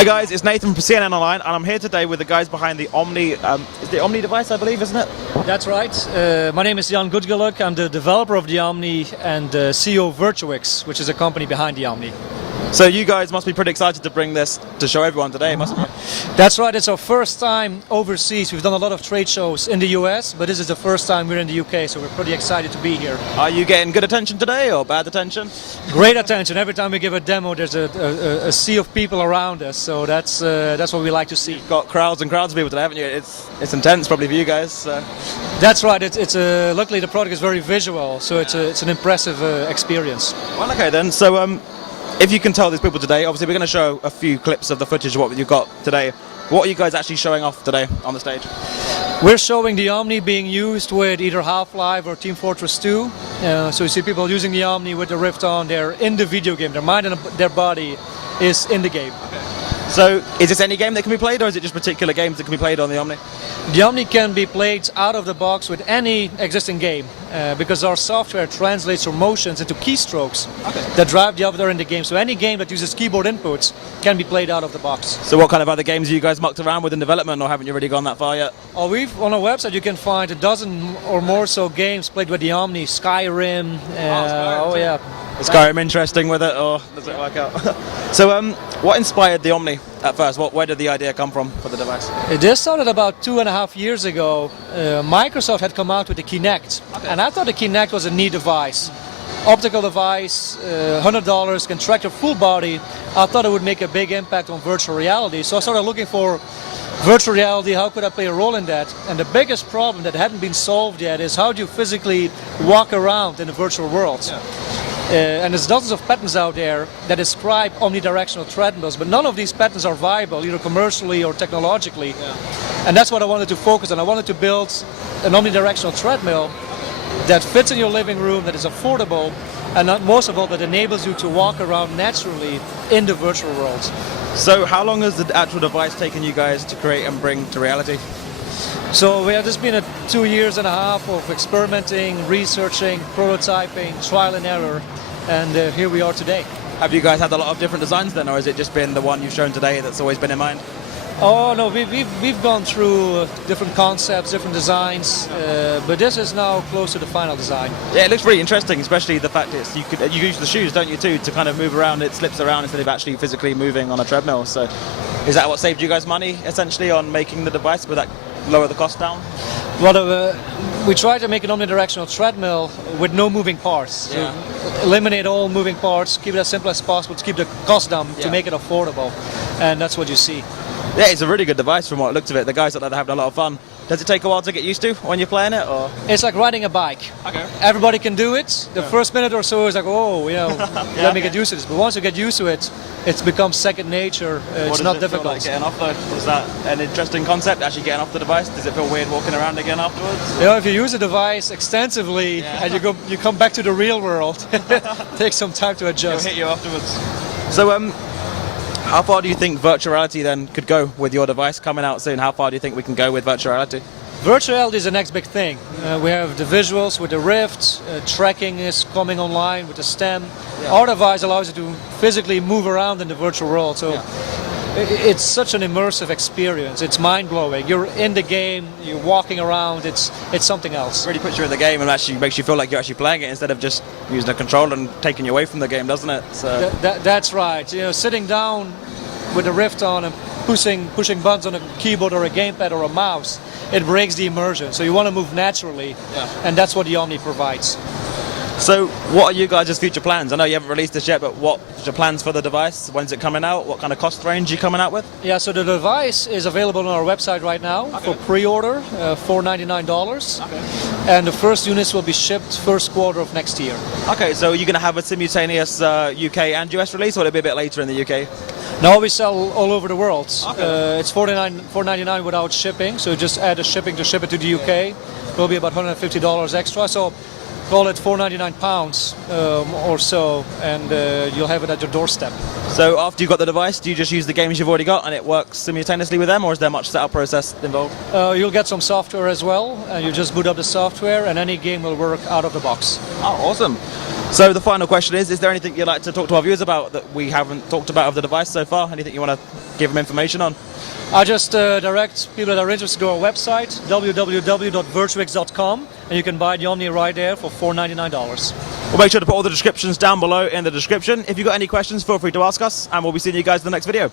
Hi guys, it's Nathan from C&NOnline, and I'm here today with the guys behind the Omni, it's the Omni device I believe, isn't it? That's right. My name is Jan Goedgeluk. I'm the developer of the Omni and CEO of Virtuix, which is a company behind the Omni. So you guys must be pretty excited to bring this to show everyone today, mustn't you? That's right, it's our first time overseas. We've done a lot of trade shows in the US, but this is the first time we're in the UK, so we're pretty excited to be here. Are you getting good attention today or bad attention? Great attention. Every time we give a demo, there's a sea of people around us, so that's what we like to see. You've got crowds and crowds of people today, haven't you? It's intense probably for you guys. So. That's right. Luckily the product is very visual, so it's an impressive experience. Well, okay then. So if you can tell these people today, obviously we're going to show a few clips of the footage of what you've got today. What are you guys actually showing off today on the stage? We're showing the Omni being used with either Half-Life or Team Fortress 2. So you see people using the Omni with the Rift on. They're in the video game. Their mind and their body is in the game. Okay. So is this any game that can be played, or is it just particular games that can be played on the Omni? The Omni can be played out of the box with any existing game because our software translates your motions into keystrokes that drive the avatar in the game. So any game that uses keyboard inputs can be played out of the box. So what kind of other games have you guys mucked around with in development, or haven't you really gone that far yet? Oh, on our website you can find a dozen or more so games played with the Omni. Skyrim. Skyrim yeah. Is Skyrim interesting with it, or does it work out? So what inspired the Omni at first? Where did the idea come from for the device? This started about 2.5 years ago. Microsoft had come out with the Kinect, and I thought the Kinect was a neat device. Optical device, $100, can track your full body. I thought it would make a big impact on virtual reality, so I started looking for virtual reality, how could I play a role in that? And the biggest problem that hadn't been solved yet is how do you physically walk around in a virtual world? Yeah. And there's dozens of patents out there that describe omnidirectional treadmills, but none of these patents are viable, either commercially or technologically. Yeah. And that's what I wanted to focus on. I wanted to build an omnidirectional treadmill that fits in your living room, that is affordable, and most of all, that enables you to walk around naturally in the virtual world. So how long has the actual device taken you guys to create and bring to reality? So we have just been 2.5 years of experimenting, researching, prototyping, trial and error, and here we are today. Have you guys had a lot of different designs then, or has it just been the one you've shown today that's always been in mind? Oh no, we've gone through different concepts, different designs, but this is now close to the final design. Yeah, it looks really interesting, especially the fact that you use the shoes, don't you, too, to kind of move around. It slips around instead of actually physically moving on a treadmill. So, is that what saved you guys money essentially on making the device? Would that lower the cost down? Well, we tried to make an omnidirectional treadmill with no moving parts. Yeah. To eliminate all moving parts, keep it as simple as possible, to keep the cost down, to make it affordable, and that's what you see. Yeah, it's a really good device from what it looked of it. The guys look like they're having a lot of fun. Does it take a while to get used to when you're playing it, or? It's like riding a bike. Okay. Everybody can do it. The first minute or so is like, oh, let me get used to this. But once you get used to it, it's become second nature. It's not difficult. What does it feel like getting off though? Is that an interesting concept, actually getting off the device? Does it feel weird walking around again afterwards? If you use the device extensively and you come back to the real world, it takes some time to adjust. It'll hit you afterwards. So how far do you think virtual reality then could go with your device coming out soon? How far do you think we can go with virtual reality? Virtual reality is the next big thing. We have the visuals with the Rift, tracking is coming online with the STEM. Yeah. Our device allows you to physically move around in the virtual world. So it's such an immersive experience. It's mind-blowing. You're in the game, you're walking around, it's something else. It really puts you in the game and actually makes you feel like you're actually playing it instead of just using a controller and taking you away from the game, doesn't it? So. That's right. Sitting down with the Rift on and pushing buttons on a keyboard or a gamepad or a mouse, it breaks the immersion. So you want to move naturally, and that's what the Omni provides. So what are you guys' future plans? I know you haven't released this yet, but what's your plans for the device? When's it coming out? What kind of cost range are you coming out with? Yeah, so the device is available on our website right now for pre-order, $499. Okay. And the first units will be shipped first quarter of next year. Okay, so are you going to have a simultaneous UK and US release, or will it be a bit later in the UK? No, we sell all over the world. Okay. It's $499 without shipping, so just add the shipping to ship it to the UK. It will be about $150 extra. So call it £499 or so, and you'll have it at your doorstep. So after you've got the device, do you just use the games you've already got and it works simultaneously with them, or is there much setup process involved? You'll get some software as well, and you just boot up the software and any game will work out of the box. Oh, awesome. So the final question is there anything you'd like to talk to our viewers about that we haven't talked about of the device so far? Anything you want to give them information on? I just direct people that are interested to our website, www.virtuix.com, and you can buy the Omni right there for $499. We'll make sure to put all the descriptions down below in the description. If you've got any questions, feel free to ask us, and we'll be seeing you guys in the next video.